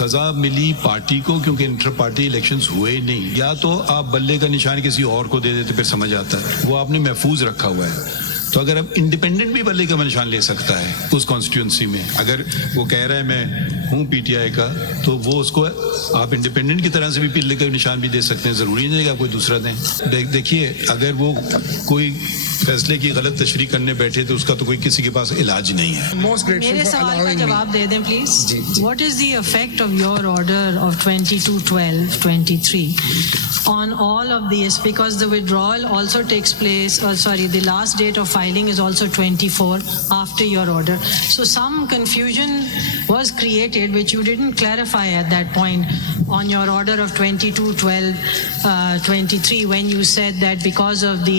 सजा मिली पार्टी को क्योंकि इंटर पार्टी इलेक्शंस हुए नहीं, या तो आप बल्ले का निशान किसी और को दे देते फिर समझ आता है, वो आपने महफूज रखा हुआ है। तो अगर अब इंडिपेंडेंट भी बल्ले का निशान ले सकता है उस कॉन्स्टिट्यूंसी में, अगर वो कह रहा है मैं हूँ पीटीआई का, तो वो उसको आप इंडिपेंडेंट की तरह से भी बल्ले का निशान भी दे सकते हैं, जरूरी नहीं है कि आप कोई दूसरा दें। देखिए, अगर वो कोई फैसले की गलत तशरीह करने बैठे तो उसका तो कोई किसी के पास इलाज नहीं है। मेरे सवाल का जवाब दे दें please. What is the effect of your order of 22/12/23 on all of this, because the withdrawal also takes place, the last date of filing is also 24 after your order. So some confusion was created which you didn't clarify at that point on your order of 22/12/23 when you said that because of the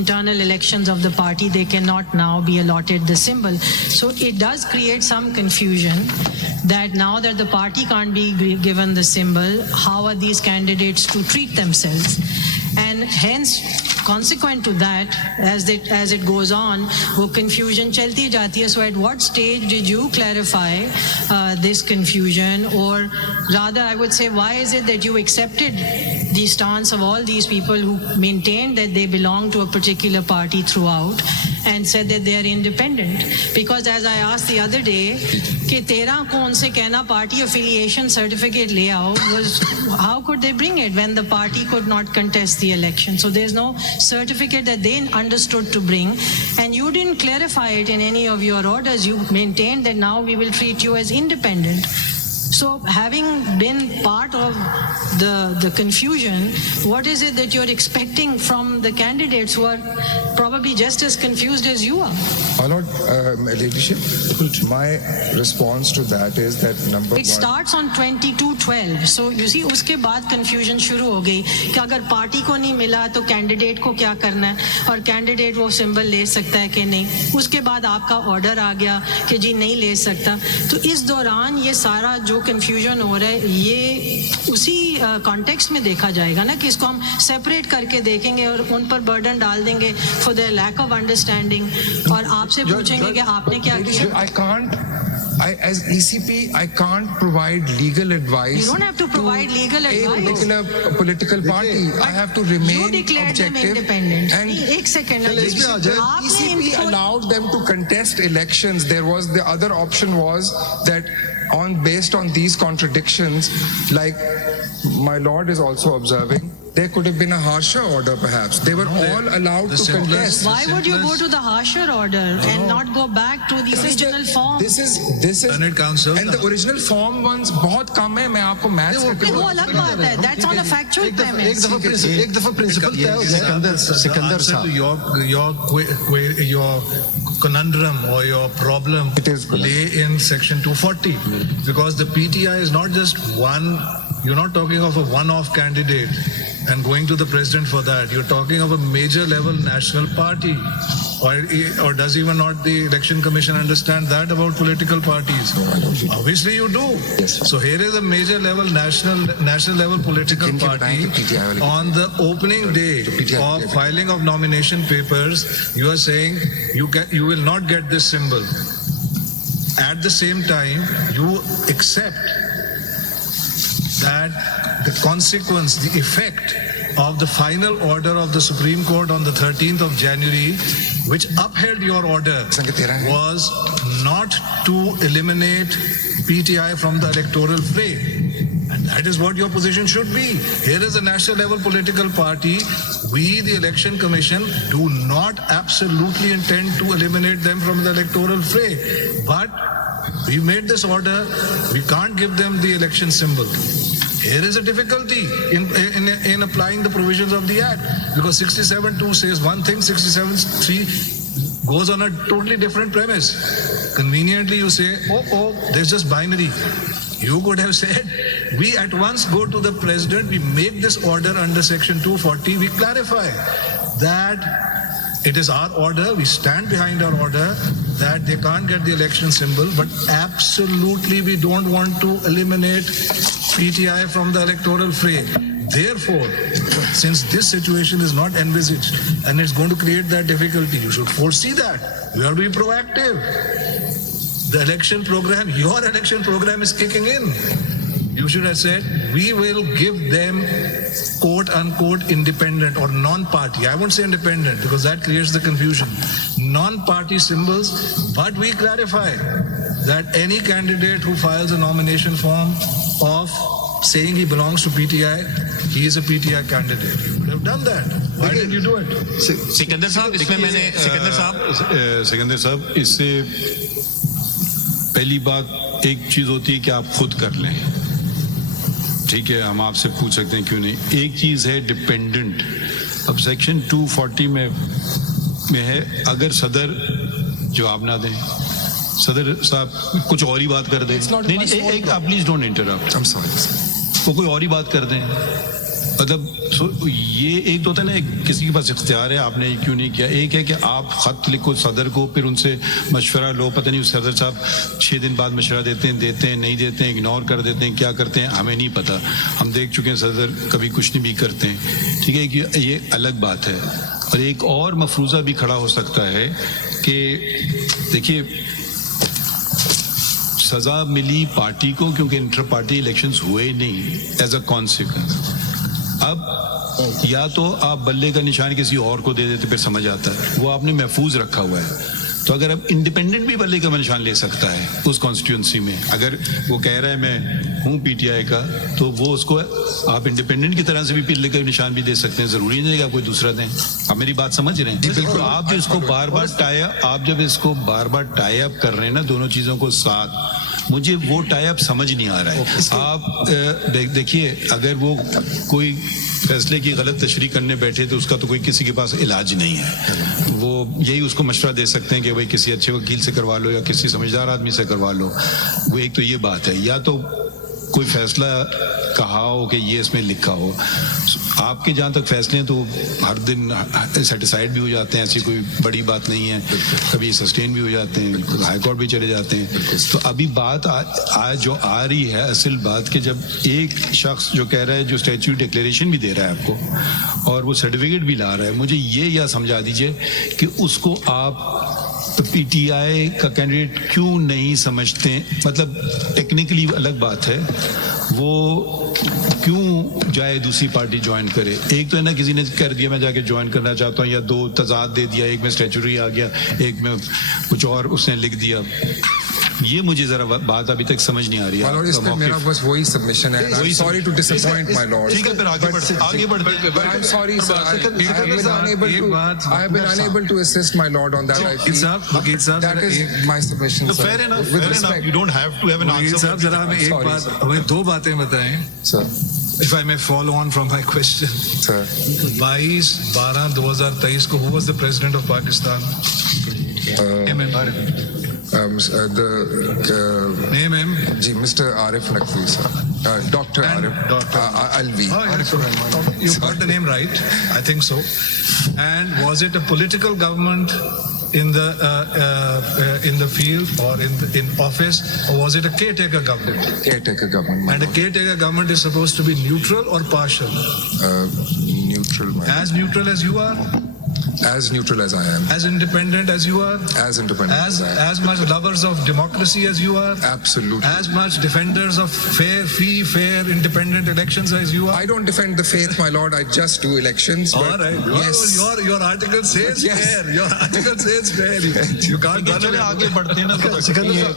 internal elections of the party they cannot now be allotted the symbol. So it does create some confusion that now that the party can't be given the symbol, how are these candidates to treat themselves? And hence, consequent to that, as it goes on, वो confusion चलती जाती है. So at what stage did you clarify this confusion, or rather I would say, why is it that you accepted the stance of all these people who maintained that they belong to a particular party throughout and said that they are independent? Because as I asked the other day, कि तेरा कौन से कहना party affiliation certificate ले आओ, was how could they bring it when the party could not contest the election? So there's no certificate that they understood to bring, and you didn't clarify it in any of your orders. You maintained that now we will treat you as independent. So having been part of the confusion, what is it that you're expecting from the candidates who are probably just as confused as you are? My Lord, Ladyship, my response to that is that number one... It starts on 22/12. So you see, उसके बाद confusion शुरू हो गई कि अगर party को नहीं मिला तो कैंडिडेट को क्या करना है, और कैंडिडेट वो सिंबल ले सकता है कि नहीं. उसके बाद आपका ऑर्डर आ गया कि जी नहीं ले सकता. तो इस दौरान ये सारा जो कंफ्यूजन हो रहा है, ये उसी कॉन्टेक्स्ट में देखा जाएगा ना, कि इसको हम सेपरेट करके देखेंगे और उन पर बर्डन डाल देंगे for the lack of understanding, और आपसे पूछेंगे कि आपने क्या किया. As ECP, I can't provide legal advice. You don't have to provide legal advice. A particular political party. I have to remain you declared objective. Them independent. And एक second. ECP allowed them to contest elections. There was the other option was that based on these contradictions, like my Lord is also observing, there could have been a harsher order perhaps. They were all allowed to contest. Why would you go to the harsher order and not go back to the original form? This is Council, and the original form ones बहुत कम है. मैं आपको maths करके वो अलग बात है. That's on a factual premise. एक दफा प्रिंसिपल तय हो जाए. सिकंदर साहब, your conundrum or your problem lay in section 240, because the PTI is not just one. You're not talking of a one-off candidate and going to the president for that. You're talking of a major level national party. Or does even not the election commission understand that about political parties? Obviously you do. Yes, so here is a major level national level political party. On the opening day of filing of nomination papers, you are saying you will not get this symbol. At the same time, you accept that the consequence, the effect of the final order of the Supreme Court on the 13th of January, which upheld your order, was not to eliminate PTI from the electoral fray. And that is what your position should be. Here is a national level political party. We, the election commission, do not absolutely intend to eliminate them from the electoral fray. But we made this order. We can't give them the election symbol. Here is a difficulty in applying the provisions of the Act, because 67(2) says one thing, 67(3) goes on a totally different premise. Conveniently you say, oh, there's just binary. You could have said, we at once go to the president, we make this order under section 240, we clarify that it is our order, we stand behind our order, that they can't get the election symbol, but absolutely we don't want to eliminate PTI from the electoral fray. Therefore, since this situation is not envisaged and it's going to create that difficulty, you should foresee that. You have to be proactive. the election program, your election program is kicking in. You should have said, we will give them quote unquote independent or non-party. I won't say independent because that creates the confusion. Non-party symbols, but we clarify that any candidate who files a nomination form of saying he belongs to PTI, he is a PTI candidate. You would have done that. Why didn't you do it? Sikandar साहब इसमें मैंने सिकंदर साहब इससे पहली बात एक चीज होती है कि आप खुद कर लें, ठीक है, हम आपसे पूछ सकते हैं क्यों नहीं। एक चीज है डिपेंडेंट। अब सेक्शन 240 में है, अगर सदर जवाब ना दें, सदर साहब कुछ और ही बात कर दें, नहीं एक आप please don't interrupt, I'm sorry. वो कोई और ही बात कर दें, मतलब ये एक तो होता है ना, किसी के पास इख्तियार है, आपने ये क्यों नहीं किया। एक है कि आप खत लिखो सदर को, फिर उनसे मशवरा लो, पता नहीं सदर साहब 6 दिन बाद मशवरा देते हैं नहीं देते हैं, इग्नोर कर देते हैं, क्या करते हैं हमें नहीं पता। हम देख चुके हैं सदर कभी कुछ नहीं भी करते हैं, ठीक है, कि ये अलग बात है। और एक और मफरूज़ा भी खड़ा हो सकता है कि देखिए सजा मिली पार्टी को क्योंकि इंटर पार्टी इलेक्शंस हुए नहीं एज अ कॉन्सिक्वेंस। अब या तो आप बल्ले का निशान किसी और को दे देते फिर समझ आता है, वो आपने महफूज रखा हुआ है। तो अगर अब इंडिपेंडेंट भी बल्ले का निशान ले सकता है उस कॉन्स्टिट्यूंसी में, अगर वो कह रहा है मैं हूँ पीटीआई का, तो वो उसको आप इंडिपेंडेंट की तरह से भी बल्ले का निशान भी दे सकते हैं, जरूरी नहीं है कि आप कोई दूसरा दें। आप मेरी बात समझ रहे हैं? बिल्कुल। आप जब इसको बार बार टाई अप कर रहे हैं ना दोनों चीजों को साथ, मुझे वो टाई अप समझ नहीं आ रहा है। आप देखिए, अगर वो कोई फैसले की गलत तशरीह करने बैठे तो उसका तो कोई किसी के पास इलाज नहीं है। वो यही उसको मशवरा दे सकते हैं कि भाई किसी अच्छे वकील से करवा लो या किसी समझदार आदमी से करवा लो। वो एक तो ये बात है, या तो कोई फैसला कहा हो कि ये इसमें लिखा हो। आपके जहाँ तक फैसले हैं तो हर दिन सेटिसाइड भी हो जाते हैं, ऐसी कोई बड़ी बात नहीं है, कभी सस्टेन भी हो जाते हैं, हाई कोर्ट भी चले जाते हैं। तो अभी बात जो आ रही है असल बात कि जब एक शख्स जो कह रहा है, जो स्टैच्यू डिक्लेरेशन भी दे रहा है आपको और वो सर्टिफिकेट भी ला रहा है, मुझे ये या समझा दीजिए कि उसको आप पीटीआई का कैंडिडेट क्यों नहीं समझते। मतलब टेक्निकली अलग बात है, वो क्यों जाए दूसरी पार्टी ज्वाइन करे। एक तो है ना, किसी ने कर दिया मैं जाके ज्वाइन करना चाहता हूँ, या दो तजाद दे दिया, एक में स्टैच्यूटरी आ गया, एक में कुछ और उसने लिख दिया। ये मुझे जरा बात अभी तक समझ नहीं आ रही है। My lord, इसमें मेरा बस वही सबमिशन है। I'm sorry to disappoint my lord. ठीक है, फिर आगे बढ़ते हैं। But I'm sorry, sir. I have been unable to assist my lord on that. I feel. That is my submission, sir. Fair enough. With Fair enough. respect. You don't have to have an answer. साहब जरा हमें एक बात, हमें दो बातें बताएं, Sir. if I may follow on from my question. Sir. 22/12/2023 को who was the president of Pakistan? Name him. Name him. Ji, Mr. Arif Naqvi, sir. Dr. And Arif. Dr. Alvi. Oh, yes, you got the name right. I think so. And was it a political government in the field or in office, or was it a caretaker government? Caretaker government. my And a lord. caretaker government is supposed to be neutral or partial? Neutral, my lord. As neutral as you are, As neutral as I am. as independent as you are, As independent as I am. as much lovers of democracy as you are, Absolutely. as much defenders of fair, independent elections as you are. I don't defend the faith, my lord. I just do elections. All but right. Yes. Your article says Yes. fair. Your article says fair. You can't run चले away. आगे बढ़ते हैं ना। सिकंदर साहब,